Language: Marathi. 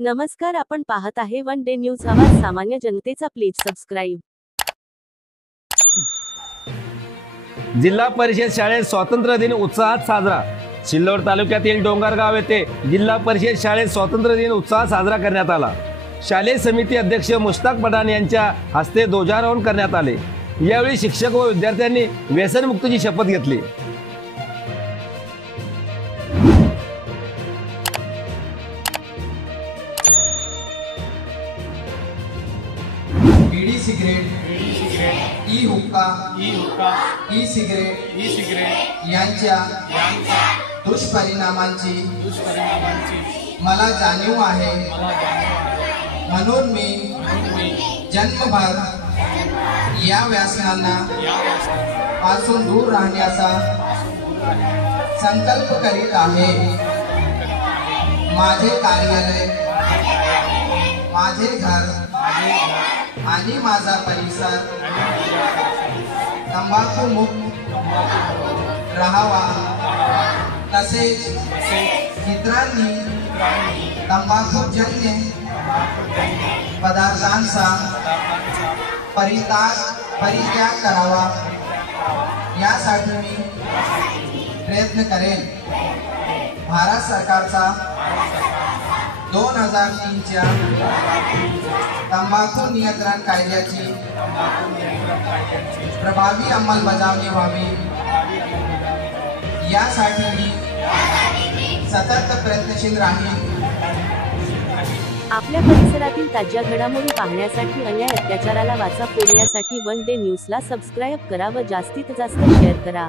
नमस्कार, आपण पाहत आहे वन डे न्यूज आवाज सामान्य जनतेचा. Please subscribe. जिल्हा परिषद शाळेत स्वातंत्र्य दिन उत्साहात साजरा. सिल्लोड तालुक्यातील डोंगरगाव येथे जिल्हा परिषद शाळेत स्वातंत्र्य दिन उत्साहात साजरा करण्यात आला. शालेय समिती अध्यक्ष मुश्ताक पठाण यांच्या हस्ते ध्वजारोहण करण्यात आले. यावेळी शिक्षक व विद्यार्थ्यांनी व्यसनमुक्तीची शपथ घेतली. बीड़ी सिगरेट, ई हुक्का, ई सिगरेट यांच्या दुष्परिणामांची मला जाणीव आहे. म्हणून मी जन्मभर या व्यसनांना पासून दूर राहण्याचा संकल्प करीत आहे. माझे कार्यालय, माझे घर आणि माझा परिसर तंबाखू मुक्त राहावा. तसेच इतरांनी तंबाखूजन्य पदार्थांचा परित्याग करावा यासाठी मी प्रयत्न करेन. भारत सरकारचा 2003च्या तंबाखू नियंत्रण कायद्याची प्रभावी अंमलबजावणी व्हावी यासाठी मी सतत प्रयत्नशील राहीन. आपल्या परिसरातील ताज्या घडामोडी पाहण्यासाठी, अन्याय अत्याचाराला वाचा फोडण्यासाठी वन डे न्यूजला सबस्क्राईब करा व जास्तीत जास्त शेअर करा.